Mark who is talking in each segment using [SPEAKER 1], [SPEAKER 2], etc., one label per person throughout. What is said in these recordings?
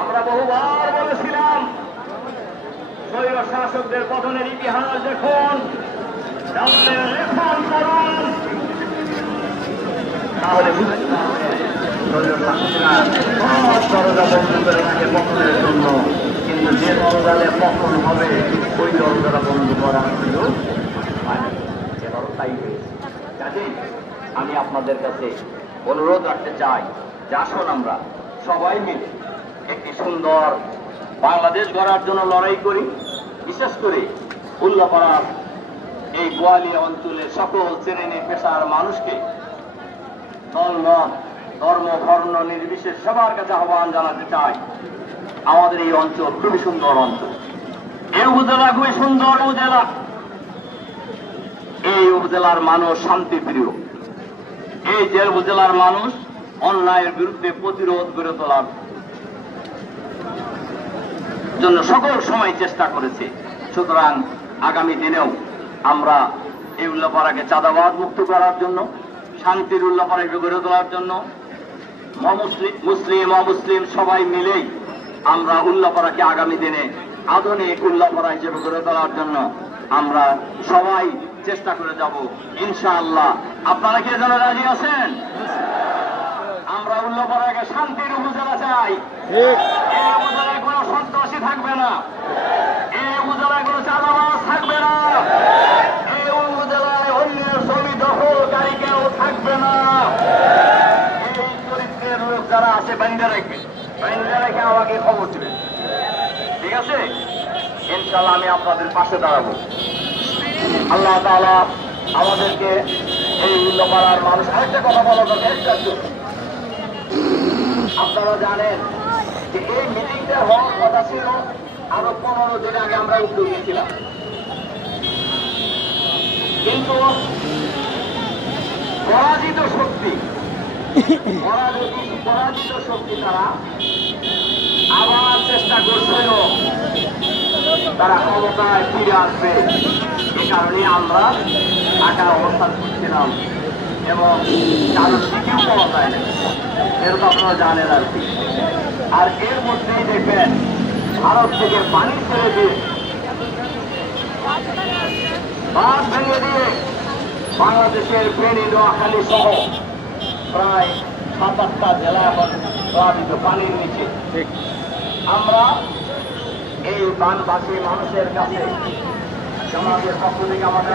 [SPEAKER 1] আমরা বহুবার বলেছিলাম, স্বৈর শাসকদের পতনের ইতিহাস দেখুন। তাহলে বুঝতে শাসকরা দরজা করে জন্য। কিন্তু যে দরজালে হবে, ওই দরজাটা এবারও তাই আমি আপনাদের কাছে অনুরোধ রাখতে চাই যে আসুন আমরা সবাই মিলে একটি সুন্দর বাংলাদেশ গড়ার জন্য লড়াই করি। বিশেষ করে উল্লাপাড়ার এই গোয়ালিয়া অঞ্চলের সকল শ্রেণি পেশার মানুষকে দল ধর্ম বর্ণ নির্বিশেষ সবার কাছে আহ্বান জানাতে চাই। আমাদের এই অঞ্চল খুবই সুন্দর অঞ্চল। এই উপজেলা খুবই সুন্দর উপজেলা। এই উপজেলার মানুষ শান্তিপ্রিয়। এই যে উপজেলার মানুষ অন্যায়ের বিরুদ্ধে প্রতিরোধ গড়ে তোলার জন্য সকল সময় চেষ্টা করেছে। সুতরাং আগামী দিনেও আমরা এই উল্লাপাড়াকে চাঁদাবাদ মুক্ত করার জন্য, শান্তির উল্লাপাড়াকে গড়ে তোলার জন্য মুসলিম মুসলিম, অমুসলিম সবাই মিলেই আমরা উল্লাপাড়াকে আগামী দিনে আধুনিক উল্লাপাড়া হিসেবে গড়ে তোলার জন্য আমরা সবাই চেষ্টা করে যাব। ইনশাআল্লাহ। আপনারা কি যেন রাজি আছেন? আমরা উল্লাপাড়াকে শান্তির উপজেলা চাই
[SPEAKER 2] ঠিক
[SPEAKER 1] এই উপজেলায় কোনো সন্ত্রাসী থাকবে না। এই উপজেলায় কোনো চাঁদাবাজ থাকবে না। এই উপজেলায় অন্যের জমি দখলকারী কেউ থাকবে না। এই চরিত্রের লোক যারা আছে, বাইন্দা রাখবে বাইন্দা রেখে আমাকে খবর দিবেন ঠিক আছে? ইনশাল্লাহ আমি আপনাদের পাশে দাঁড়াবো। আল্লাহ তাআলা আমাদেরকে এই উল্লপাড়ার মানুষ আরেকটা কথা বলা দরকার আপনারা জানেন এই মিটিংটা হওয়ার কথা ছিল, আরও পনেরো দিন আগে আমরা উদ্যোগ নিয়েছিলাম কিন্তু পরাজিত শক্তি পরাজিত শক্তি তারা আবার চেষ্টা করছিল, তারা ক্ষমতায় ফিরে আসবে। এ কারণে আমরা ঢাকা অবস্থান করছিলাম এবং কারও টিকিও পাওয়া যায় না এর তো আপনারা জানেন আর কি। আর এর মধ্যেই দেখবেন ভারত থেকে পানি ছেড়ে দিয়ে বাঁধ ভেঙে দিয়ে বাংলাদেশের ফেনী নোয়াখালী সহ প্রায় সাত আটটা জেলা এখন প্লাবিত পানির নিচে
[SPEAKER 2] ঠিক
[SPEAKER 1] আমরা এই বানবাসী মানুষের কাছে সমাজের পক্ষ থেকে আমাদের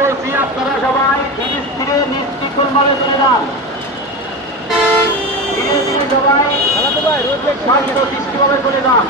[SPEAKER 1] বলছি আপনারা সবাই ধীরে স্থিরে নিশ্চিতভাবে চলে যান ধীরে ধীরে সবাই দৃষ্টিভাবে চলে যান